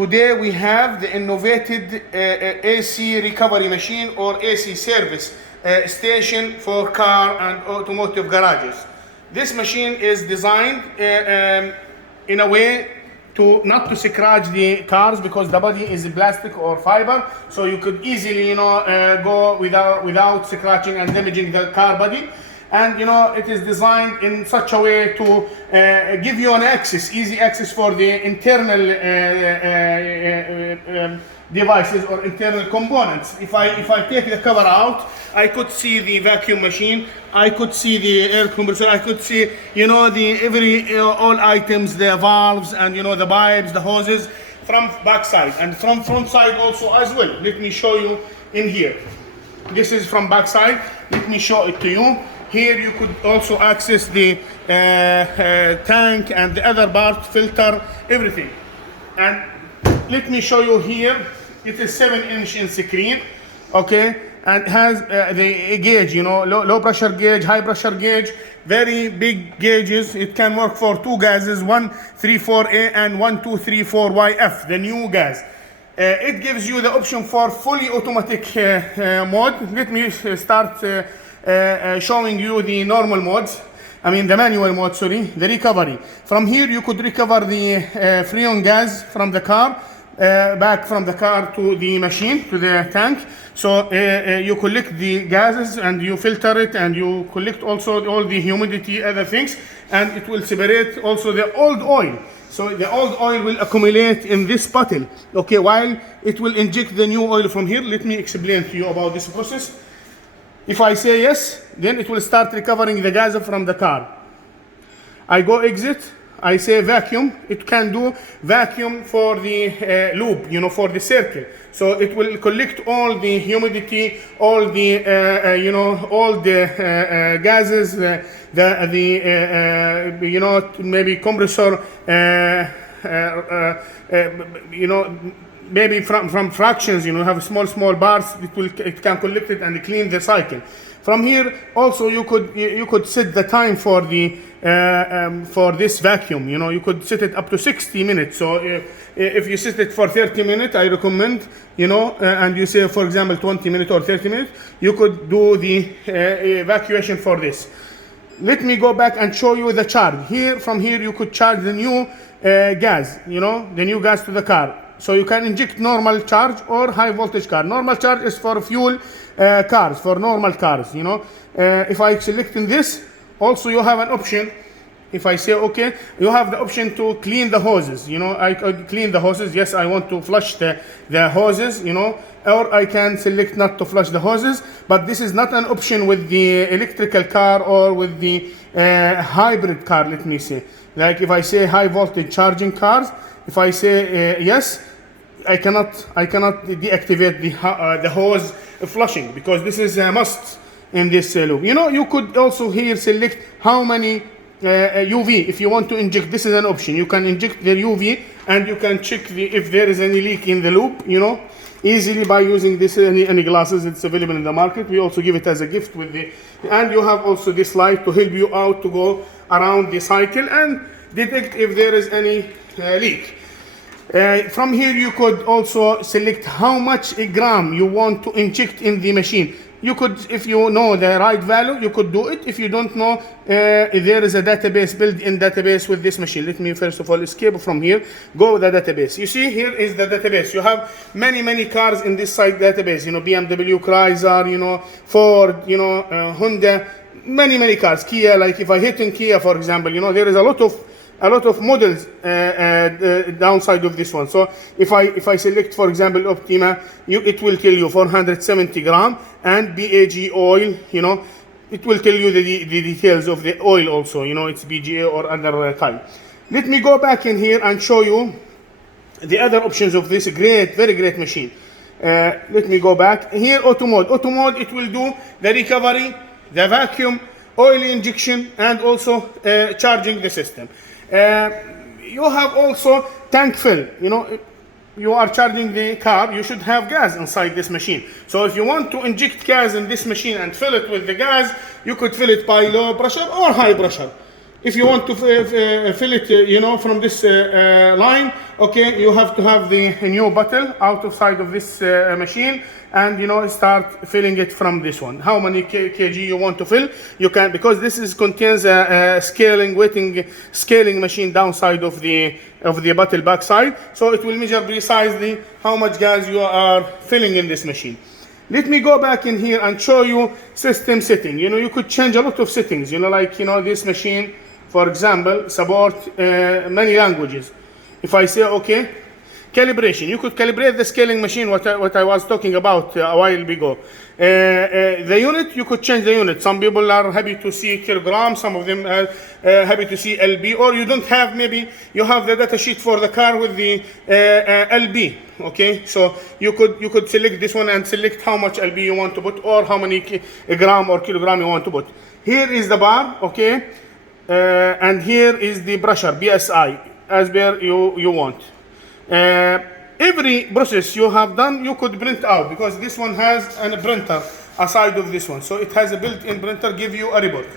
today we have the innovated AC recovery machine or AC service station for car and automotive garages. This machine is designed in a way to not to scratch the cars because the body is plastic or fiber, so you could easily go without scratching and damaging the car body. And it is designed in such a way to give you an access, easy access for the internal devices or internal components. If I take the cover out, I could see the vacuum machine, I could see the air compressor, I could see all items, the valves and the pipes, the hoses from back side and from front side also as well. Let me show you in here. This is from back side. Let me show it to you. Here you could also access the tank and the other part, filter, everything. And let me show you here. It is 7-inch in screen, okay, and has the gauge, low pressure gauge, high pressure gauge, very big gauges. It can work for 2 gases, 134A and 1234YF, the new gas. It gives you the option for fully automatic mode. Let me start showing you the normal modes. The manual mode, sorry, the recovery. From here you could recover the freon gas from the car, back from the car to the machine, to the tank. So you collect the gases and you filter it and you collect also all the humidity, other things, and it will separate also the old oil. So the old oil will accumulate in this bottle, okay, while it will inject the new oil from here. Let me explain to you about this process. If I say yes, then it will start recovering the gas from the car. I go exit, I say vacuum. It can do vacuum for the loop, for the circle. So it will collect all the humidity, all the all the gases, maybe compressor, maybe from fractions, have small bars. It can collect it and clean the cycle. From here also you could set the time for the for this vacuum. You could set it up to 60 minutes. So if you set it for 30 minutes, I recommend, and you say for example 20 minutes or 30 minutes, you could do the evacuation for this. Let me go back and show you the charge. From here you could charge the new gas, the new gas to the car. So you can inject normal charge or high voltage car. Normal charge is for fuel cars, for normal cars, If I select in this, also you have an option. If I say okay, you have the option to clean the hoses. I could clean the hoses. Yes, I want to flush the hoses, or I can select not to flush the hoses. But this is not an option with the electrical car or with the hybrid car, let me say. Like if I say high voltage charging cars, if I say yes, I cannot deactivate the hose flushing because this is a must in this loop. You could also here select how many UV. If you want to inject, this is an option. You can inject the UV and you can check if there is any leak in the loop, easily by using this any glasses. It's available in the market. We also give it as a gift and you have also this light to help you out to go around the cycle and detect if there is any leak. From here you could also select how much a gram you want to inject in the machine. You could, if you know the right value, you could do it. If you don't know, there is a database, built-in database with this machine. Let me first of all escape from here, go with the database. You see, here is the database. You have many cars in this site database. BMW, Chrysler, Ford, Honda, many cars. Kia, like if I hit in Kia, for example, there is a lot of models downside of this one. So if I select, for example, Optima, it will tell you 470 gram and BAG oil. It will tell you the details of the oil also. It's BGA or other type. Let me go back in here and show you the other options of this very great machine. Let me go back here. Auto mode. Auto mode. It will do the recovery, the vacuum, oil injection, and also charging the system. You have also tank fill. You are charging the car, you should have gas inside this machine. So if you want to inject gas in this machine and fill it with the gas, you could fill it by low pressure or high pressure. If you want to fill it, you know, from this line, okay, you have to have the new bottle out of side of this machine, and you know, start filling it from this one. How many kg you want to fill, you can, because this is contains a scaling machine downside of the bottle backside, so it will measure precisely how much gas you are filling in this machine. Let me go back in here and show you system setting. You know, you could change a lot of settings. You know, like, you know, this machine, for example, support many languages. If I say okay, calibration, you could calibrate the scaling machine, what I was talking about a while ago. The unit, you could change the unit. Some people are happy to see kilogram, some of them are happy to see LB, or you don't have, maybe you have the data sheet for the car with the LB. Okay, so you could select this one and select how much LB you want to put, or how many gram or kilogram you want to put. Here is the bar, okay, and here is the brusher, BSI, as per you want. Every process you have done, you could print out, because this one has a printer aside of this one, so it has a built-in printer, give you a report.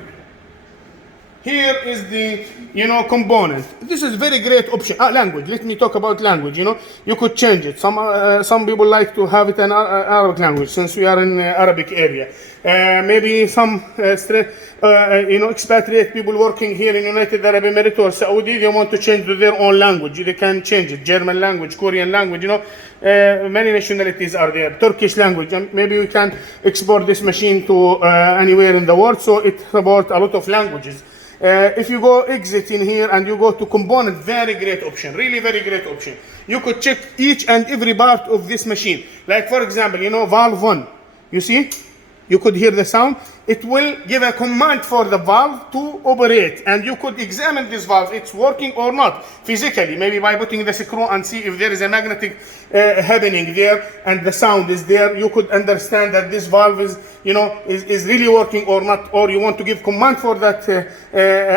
Here is the, you know, component. This is very great option. Language. Let me talk about language. You know, you could change it. Some people like to have it in Arabic language, since we are in Arabic area. Maybe some you know, expatriate people working here in United Arab Emirates or Saudi, they want to change to their own language. They can change it. German language, Korean language. You know, many nationalities are there. Turkish language. And maybe we can export this machine to anywhere in the world. So it supports a lot of languages. If you go exit in here and you go to component, very great option, really very great option. You could check each and every part of this machine. Like, for example, you know, valve 1, you see? You could hear the sound. It will give a command for the valve to operate, and you could examine this valve, it's working or not, physically, maybe by putting the screw and see if there is a magnetic happening there and the sound is there. You could understand that this valve is, you know, is really working or not, or you want to give command for that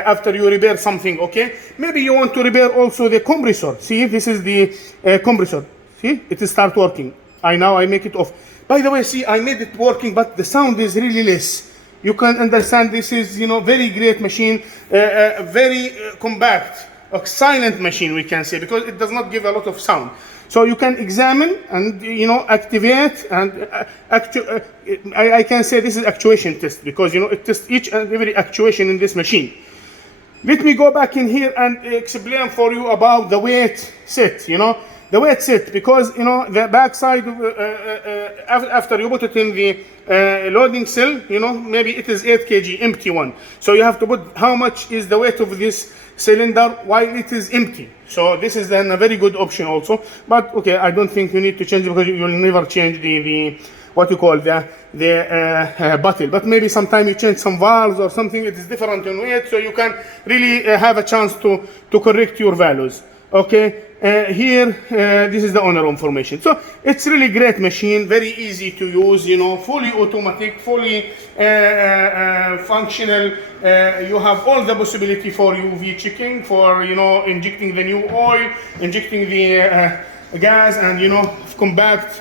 after you repair something, okay? Maybe you want to repair also the compressor. See, this is the compressor. See, it will start working. I make it off. By the way, see, I made it working, but the sound is really less. You can understand this is, you know, very great machine, very compact, a silent machine, we can say, because it does not give a lot of sound. So you can examine and, you know, activate, and I can say this is actuation test, because, you know, it tests each and every actuation in this machine. Let me go back in here and explain for you about the weight set, you know. The weight set, because, you know, the backside, after you put it in the loading cell, you know, maybe it is 8 kg, empty one. So you have to put how much is the weight of this cylinder while it is empty. So this is then a very good option also. But okay, I don't think you need to change it, because you will never change the what you call the bottle. But maybe sometime you change some valves or something, it is different in weight, so you can really have a chance to correct your values. Okay. Here, this is the owner information. So it's really great machine, very easy to use, you know, fully automatic, fully functional. You have all the possibility for UV checking, for, you know, injecting the new oil, injecting the gas, and, you know, compact